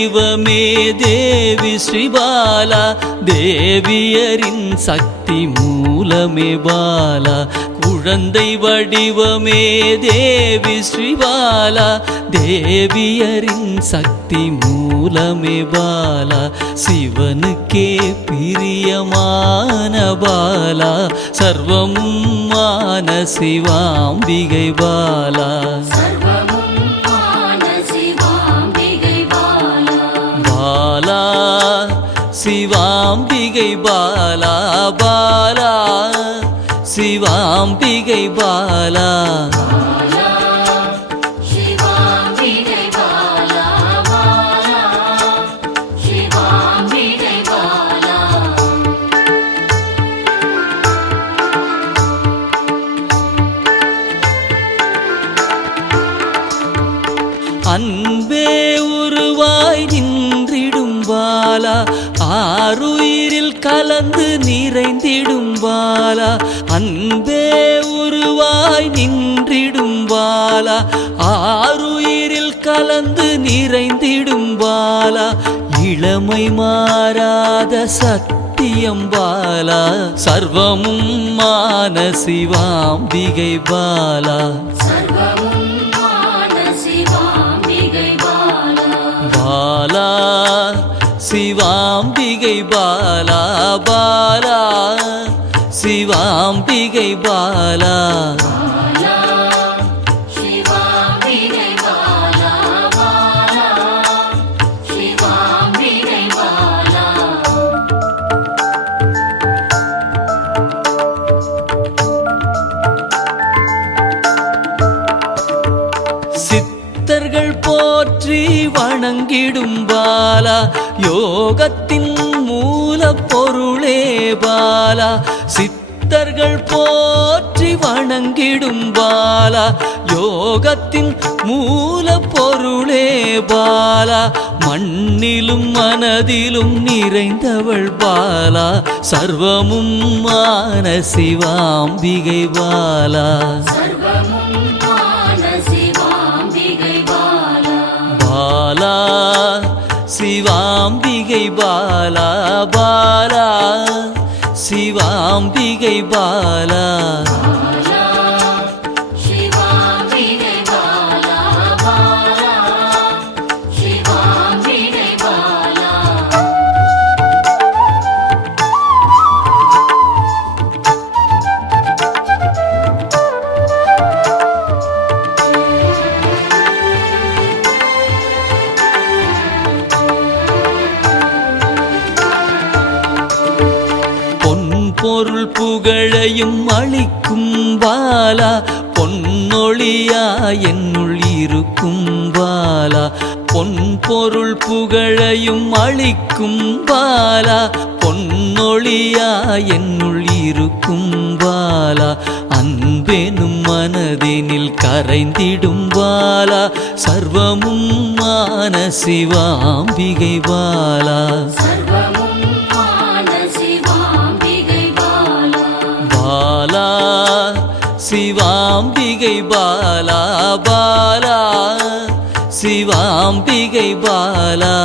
வடிவமே தேவி ஸ்ரீபாலா, தேவியரின் சக்தி மூலமே பாலா. குழந்தை வடிவமே தேவி ஸ்ரீபாலா, தேவியரின் சக்தி மூலமே பாலா. சிவனுக்கே பிரியமான பாலா, சர்வமும் மான சிவாம்பிகை பாலா. பாலா சிவாம்பிகை பாலா, பாலா சிவாம்பிகை பாலா. அன்பே உருவாய் நின்றிடும் பாலா, ஆருயிரில் கலந்து நிறைந்திடும் பாலா. அன்பே உருவாய் நின்றிடும் பாலா, ஆருயிரில் கலந்து நிறைந்திடும் பாலா. இளமை மாறாத சத்தியம் பாலா, சர்வமும் மான சிவாம்பிகை பாலா. பாலா சிவாம்பிகை பாலா, பாலா சிவாம்பிகை பாலா. சித்தர்கள் போற்றி வணங்கிடும் பாலா, யோகத்தின் மூல பொருளே பாலா. சித்தர்கள் போற்றி வணங்கிடும் பாலா, யோகத்தின் மூல பொருளே பாலா. மண்ணிலும் மனதிலும் நிறைந்தவள் பாலா, சர்வமும் மான சிவாம்பிகை பாலா. பாலா சிவாம்பிகை பாலா, பாலா சிவாம்பிகை பாலா. பொருள் புகழையும் அளிக்கும் பாலா, பொன்னொழியா என்னுள் இருக்கும் பாலா. பொன் பொருள் புகழையும் அளிக்கும் பாலா, பொன்னொழியா என்னுள் இருக்கும் பாலா. அன்பெனும் மனதினில் கரைந்திடும் பாலா, சர்வமும் மான சிவாம்பிகை பாலா. பாலா சிவாம்பிகை பாலா, பாலா சிவாம்பிகை பாலா.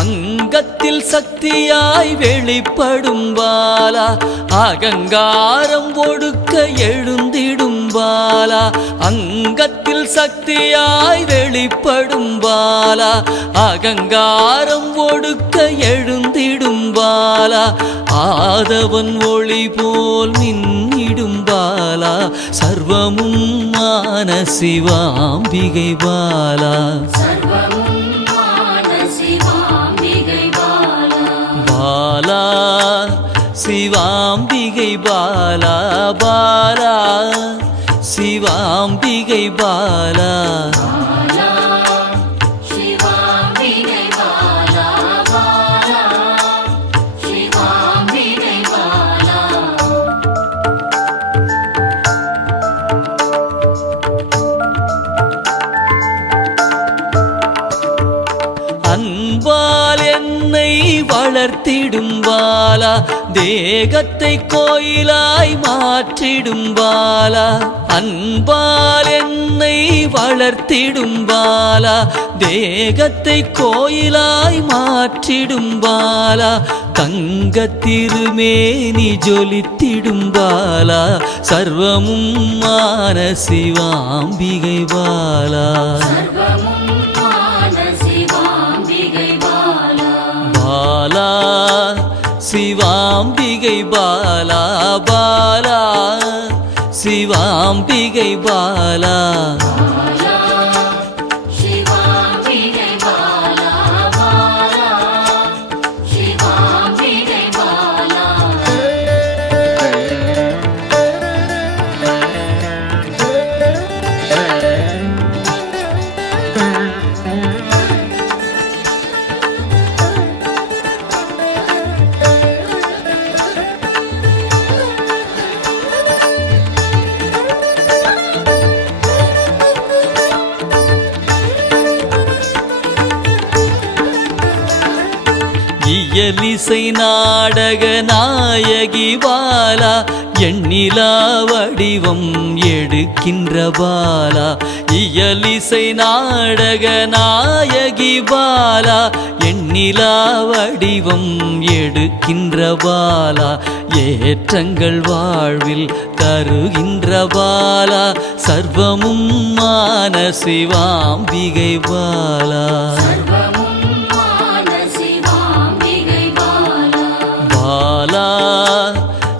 அங்கத்தில் சக்தியாய் வெளிப்படும் பாலா, அகங்காரம் ஒடுக்க எழுந்திடும் பாலா. அங்கத்தில் சக்தியாய் வெளிப்படும் பாலா, அகங்காரம் ஒடுக்க எழுந்திடும் பாலா. ஆதவன் ஒளி போல் மின்னிடும் பாலா, சர்வமும் மான சிவாம்பிகை பாலா. பாலா சிவாம்பிகை பாலா, பாலா சிவாம்பிகை பாலா. வளர்த்திடும் பாலா தேகத்தை கோயிலாய் மாற்றிடும் பாலா அன்பால் என்னை வளர்த்திடும் பாலா தேகத்தை கோயிலாய் மாற்றிடும் பாலா தங்க திருமேனி ஜொலித்திடும் பாலா சர்வமும் மான சிவாம்பிகை பாலா பாலா சிவாம்பிகை பாலா பாலா சிவாம்பிகை பாலா இயலிசை நாடக நாயகி பாலா எண்ணிலா வடிவம் எடுக்கின்ற பாலா இயலிசை நாடக நாயகி பாலா எண்ணிலா வடிவம் எடுக்கின்ற பாலா ஏற்றங்கள் வாழ்வில் தருகின்ற பாலா சர்வமும் மான சிவாம்பிகை பாலா பாலா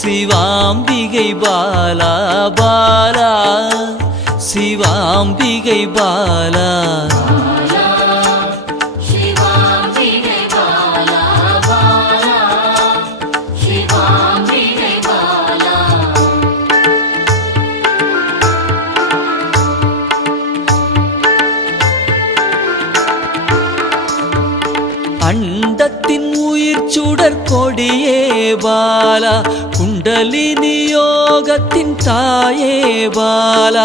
சிவாம்பிகை பாலா பாலா சிவாம்பிகை பாலா அண்டத்தின் உயிர் சுடர் கொடியே பாலா குண்டலினி யோகத்தின் தாயே பாலா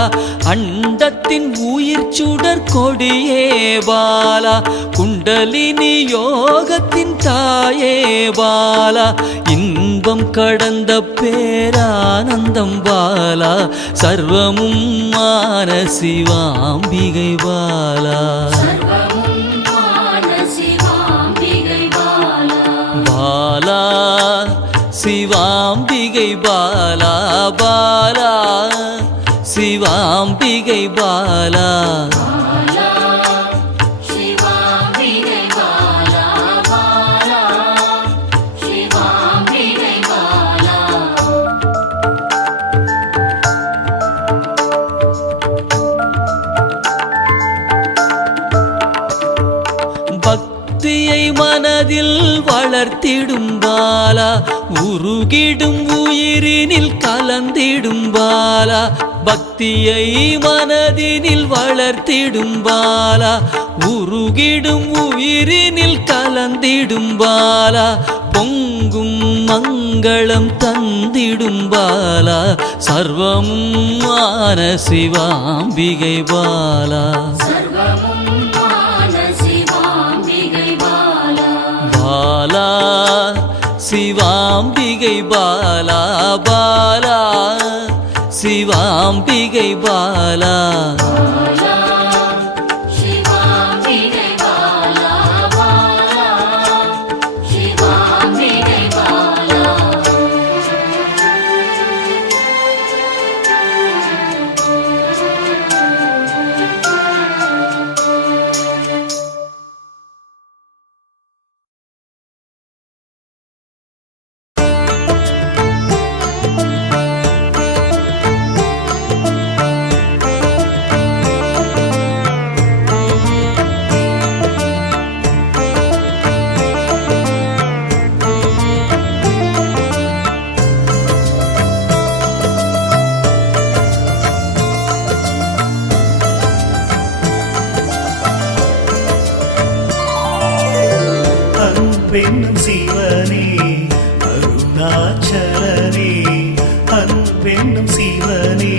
அண்டத்தின் உயிர் சுடர் கொடியே பாலா குண்டலினி யோகத்தின் தாயே பாலா இன்பம் கடந்த பேரானந்தம் பாலா சர்வமும் மான சிவாம்பிகை பாலா பாலா சிவாம்பிகை பாலா பாலா சிவாம்பிகை பாலா பக்தியை மனதில் வளர்த்திடும் பாலா உருகிடும் உயிரினில் கலந்திடும் பாலா பக்தியை மனதினில் வளர்த்திடும் பாலா உருகிடும் உயிரினில் கலந்திடும் பாலா பொங்கும் மங்களம் தந்திடும் பாலா சர்வமும் மான சிவாம்பிகை பாலா பாலா சிவாம்பிகை பாலா பாலா சிவாம்பிகை பாலா அன்பென்னும் சிவனே அருணாச்சலனே அன்பென்னும் சிவனே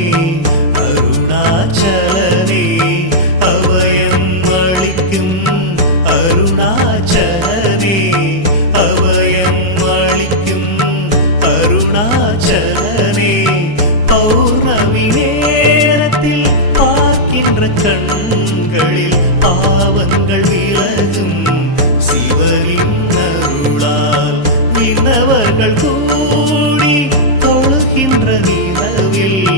அருணாச்சலனே அபயம் அளிக்கும் அருணாச்சலனே அபயம் மக்கள் கூடி தொழுகின்ற நிலவில்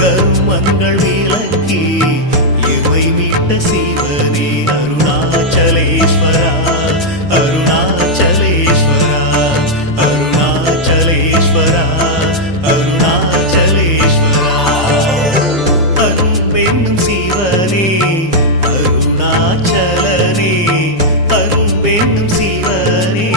கர்மங்கள் விலக்கி எவை மீட்ட சிவனே அருணாச்சலேஸ்வரா அருணாச்சலேஸ்வரா அருணாச்சலேஸ்வரா அருணாச்சலேஸ்வரா அன்பென்னும் சிவனே அருணாச்சலனே அன்பென்னும் சிவனே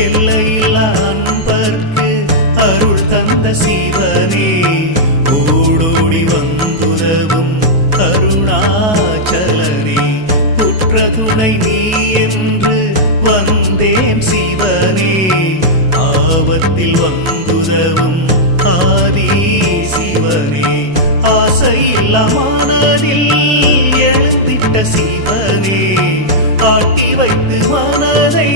எல்லையில்லா அன்பர்க்கு அருள் தந்த சிவனே ஓடோடி வந்துதவும் அருணாச்சலனே உற்ற துணை நீ என்று வந்தேன் சிவனே ஆபத்தில் வந்துதவும் ஆதி சிவனே ஆசையில்லா மனதில் எழுந்திட்ட சிவனே ஆட்டி வைத்து மனதை